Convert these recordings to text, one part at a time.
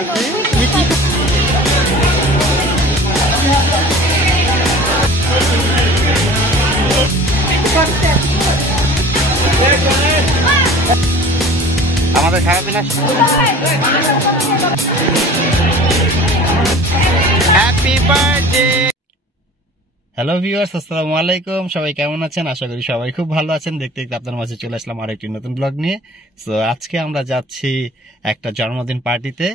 লাগতেছি। আমাদের খাওয়া পিনা হ্যাপি বার্থডে। হ্যালো ভিউয়ার্স, আসসালামু আলাইকুম। সবাই কেমন আছেন? আশা করি সবাই খুব ভালো আছেন। দেখতে দেখতে আপনার মাঝে চলে আসলাম আরেকটি নতুন ব্লগ নিয়ে। সো আজকে আমরা যাচ্ছি একটা জন্মদিন পার্টিতে,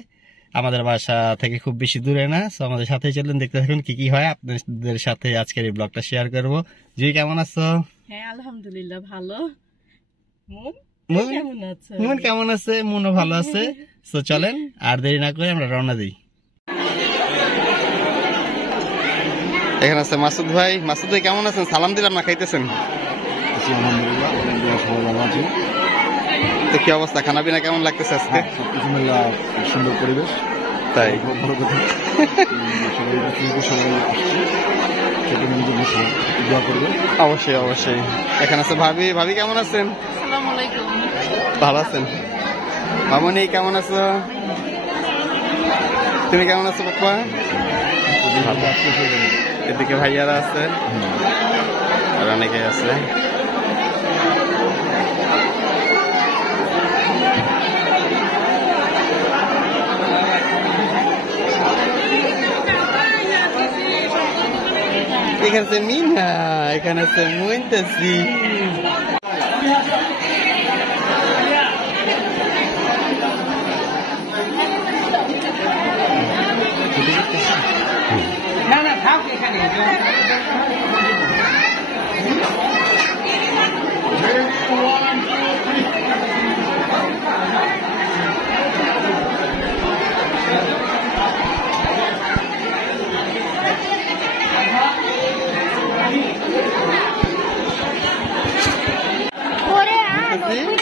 আমাদের বাসা থেকে খুব বেশি দূরে না। সো আমাদের সাথে চলুন, দেখতে থাকুন কি কি হয়। আপনাদের সাথে আজকের এই ব্লগটা শেয়ার করব। জি, কেমন আছো? হ্যাঁ, আলহামদুলিল্লাহ ভালো। মন কেমন আছে? মনও ভালো আছে। সো চলেন আর দেরি না করে আমরা রওনা দিই। এখানে আছে মাসুদ ভাই। মাসুদ ভাই কেমন আছেন? সালাম দিলাম না, খাইতেছেন? তো কি অবস্থা, খানা পিনা কেমন লাগতেছে আজকে? সুন্দর পরিবেশ, তাই অবশ্যই অবশ্যই। এখানে আছে ভাবি। ভাবি কেমন আছেন? আসসালামু আলাইকুম। ভালো আছেন? মামনি কেমন আছো? তুমি কেমন আছো পাপ্পা? এদিকে ভাইয়ারা আছে আর অনেকে আছে। এখানে আছে মিনা, এখানে আছে মুইনতাসি। না না থাক এখানে।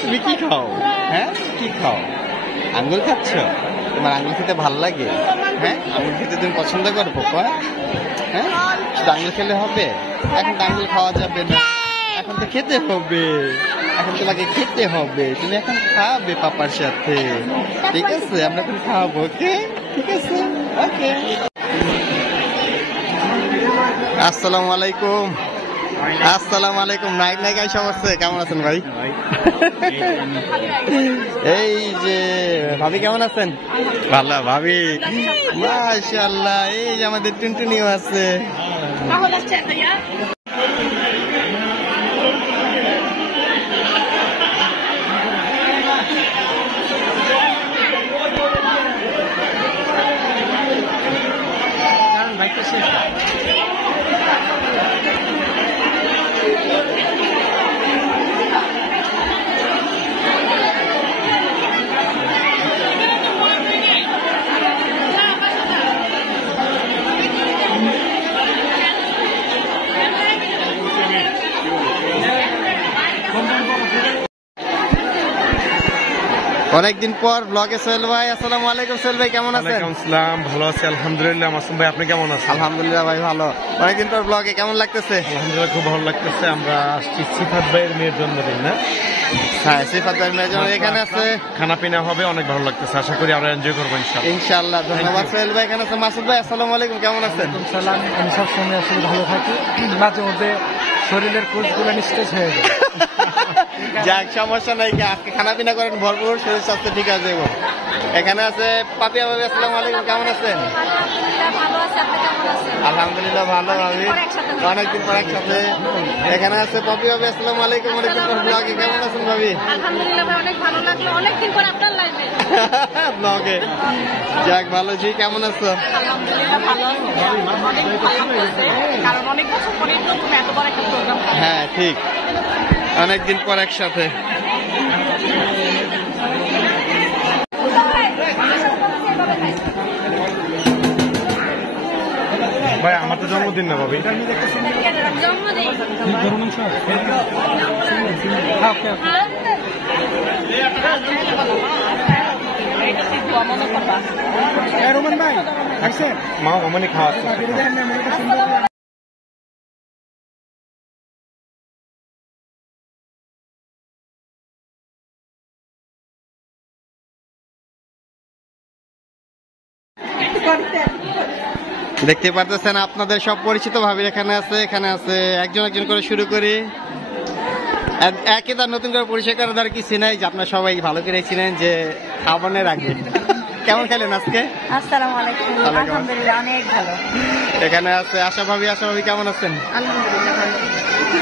তুমি কি খাও? হ্যাঁ, কি খাও? আঙ্গুল খাচ্ছ? তোমার আঙ্গুল খেতে ভালো লাগে? হ্যাঁ, আঙ্গুল খেতে তুমি পছন্দ করো পাপা? হ্যাঁ, শুধু আঙ্গুল খেলে হবে? এখন তো আঙ্গুল খাওয়া যাবে না, এখন তো খেতে হবে। এখন তোমাকে খেতে হবে, তুমি এখন খাবে পাপার সাথে। ঠিক আছে, আমরা এখন খাওয়াবো। ওকে, ঠিক আছে, ওকে। আসসালামু আলাইকুম। আসসালামু আলাইকুম। নাইট নাইক আইসা বসছে। কেমন আছেন ভাই? এই যে ভাবি কেমন আছেন? ভালো ভাবি, মাশাআল্লাহ। এই যে আমাদের টুনটুনিও আছে। অনেকদিন পর ব্লগে সোহেল ভাই। আসসালামু আলাইকুম সোহেল ভাই, কেমন আছেন? আসসালাম, ভালো আছি আলহামদুলিল্লাহ। মাসুম ভাই আপনি কেমন আছেন? আলহামদুলিল্লাহ ভাই ভালো। অনেকদিন পর ব্লগে, কেমন লাগতেছে? আলহামদুলিল্লাহ খুব ভালো লাগতেছে। আমরা আসছি সিফাত ভাইয়ের মেয়ের জন্মদিন না? হ্যাঁ, সিফাত ভাইয়ের মেয়ের জন্য এখানে আছে। খানা পিনা হবে, অনেক ভালো লাগতেছে। আশা করি আমরা এনজয় করবো ইনশাআল্লাহ। ইনশাআল্লাহ, ধন্যবাদ সোহেল ভাই। এখানে আছে মাসুদ ভাই। আসসালামু আলাইকুম, কেমন আছেন? সালাম। আমি সবসময় আসলে ভালো থাকি, মাঝে মধ্যে শরীরের কোষগুলো নিস্তেজ হয়ে যায়। যাক, সমস্যা নাই। আজকে খানা পিনা করেন ভরপুর, শরীর স্বাস্থ্য ঠিক আছে। এখানে আছে পাপিয়া ভাবি। আসসালামু আলাইকুম, কেমন আছেন? আলহামদুলিল্লাহ ভালো ভাবি, অনেকদিন পর একসাথে। এখানে আছে পপি ভাবি। আসসালামু আলাইকুম, অনেকদিন পর ব্লগে। কেমন আছেন ভাবি? আলহামদুলিল্লাহ ভাই, অনেক ভালো লাগলো, অনেকদিন পর আপনার লাইভে। ব্লগে। যাক ভালো। জি, কেমন আছো? আলহামদুলিল্লাহ ভালো আছি। অনেক ভালো লাগছে, কারণ অনেক বছর পরে তুমি এত বড় একটা প্রোগ্রাম। হ্যাঁ ঠিক, অনেকদিন পর একসাথে। ভাই আমার তো জন্মদিন না ভাবি। রোমান ভাই মা মামানি খাওয়া দেখতে পারতেছেন আপনাদের সব পরিচিত ভাবে এখানে আছে একজন একজন করে শুরু করি। একে তার নতুন করে পরিচয় করার দরকার কিছু নাই, যে আপনারা সবাই ভালো করে ছিলেন যে খাবারের আগে কেমন খেলেন আজকে? আসসালামু আলাইকুম। ওয়ালাইকুম আসসালাম। আলহামদুলিল্লাহ অনেক ভালো। এখানে আছে আশা ভাবি কেমন আছেন? আলহামদুলিল্লাহ ভালো।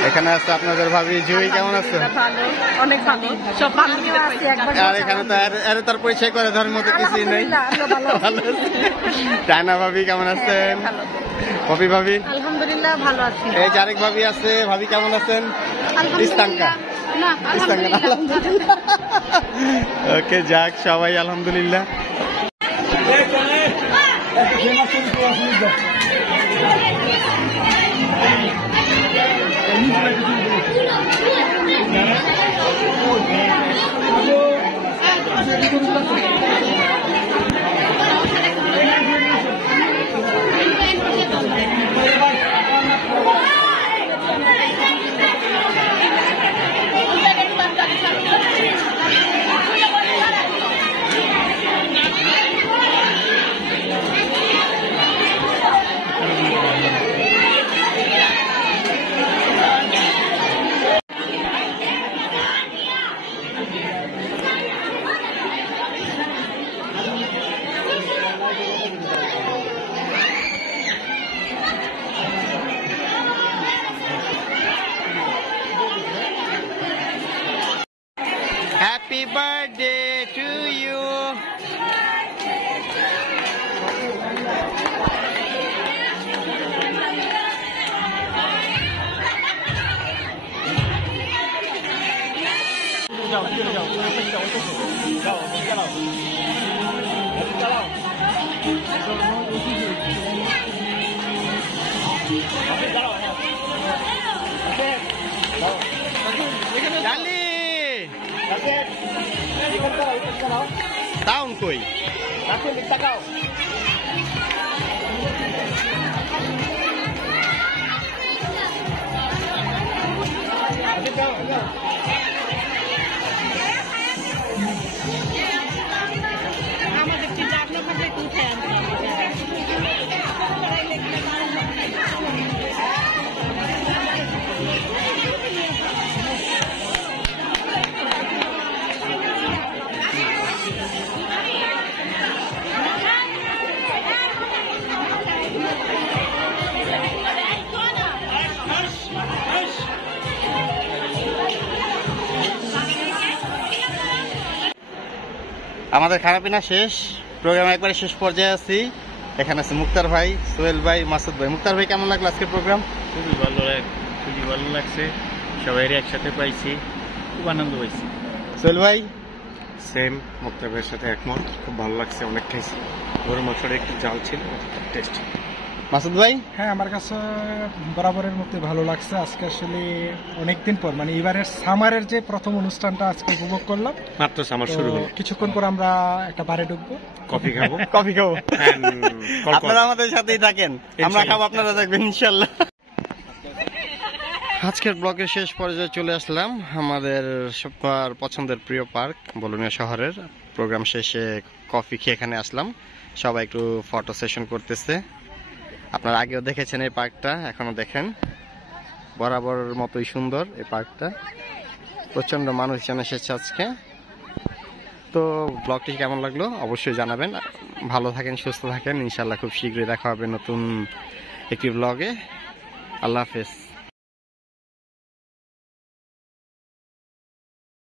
এখানে আছে আপনাদের ভাবি জুই, কেমন আছে? ভালো, অনেক ভালো। সব বান্ধবীরা আছে একবার। আর এখানে তো এর তার পরিচয় করে ধরার মতো কিছুই নেই। ভালো আছে। টায়না ভাবি কেমন আছেন? পপি ভাবি? আলহামদুলিল্লাহ ভালো আছি। এই যে আরেক ভাবি আছে, ভাবি কেমন আছেন? ইস্তাঙ্কা না, আলহামদুলিল্লাহ। ওকে, যাক সবাই আলহামদুলিল্লাহ। Happy birthday to you. Charlie. Tahun koi. আমাদের খানাপিনা শেষ, প্রোগ্রাম একবারে শেষ পর্যায়ে আছি। এখানে আছে মুক্তার ভাই, সোহেল ভাই, মাসুদ ভাই। মুক্তার ভাই কেমন লাগলো আজকের প্রোগ্রাম? খুবই ভালো লাগছে, সবাই একসাথে পাইছি, খুব আনন্দ পাইছি। সোহেল ভাই? সেম, মুক্তার ভাইয়ের সাথে একমত, খুব ভালো লাগছে, অনেক খাইছি। গরুর মাংসটা একটু জাল ছিল, টেস্ট। মাসুদ ভাই? হ্যাঁ, আমার কাছে বরাবরের মধ্যে ভালো লাগছে। আজকে আসলে অনেকদিন পর, মানে এবারের সামারের যে প্রথম অনুষ্ঠানটা আজকে উপভোগ করলাম। মাত্র সামার শুরু হলো, কিছুক্ষণ পর আমরা একটা বারে ঢুকবো, কফি খাবো। কফি খাবো। কল আপনারা আমাদের সাথেই থাকেন, আমরা খাবো, আপনারা দেখবেন ইনশাল্লাহ। আজকের ব্লগের শেষ পর্যায়ে চলে আসলাম আমাদের সবার পছন্দের প্রিয় পার্ক বলোনিয়া শহরের। প্রোগ্রাম শেষে কফি খেয়ে এখানে আসলাম, সবাই একটু ফটো সেশন করতেছে। আপনারা আগেও দেখেছেন এই পার্কটা, এখনো দেখেন, বরাবর মতোই সুন্দর এই পার্কটা। প্রচন্ড মানুষজন এসেছে আজকে। তো ব্লগটি কেমন লাগলো অবশ্যই জানাবেন। ভালো থাকেন, সুস্থ থাকেন, ইনশাল্লাহ খুব শীঘ্রই দেখা হবে নতুন একটি ব্লগে। আল্লাহ হাফেজ।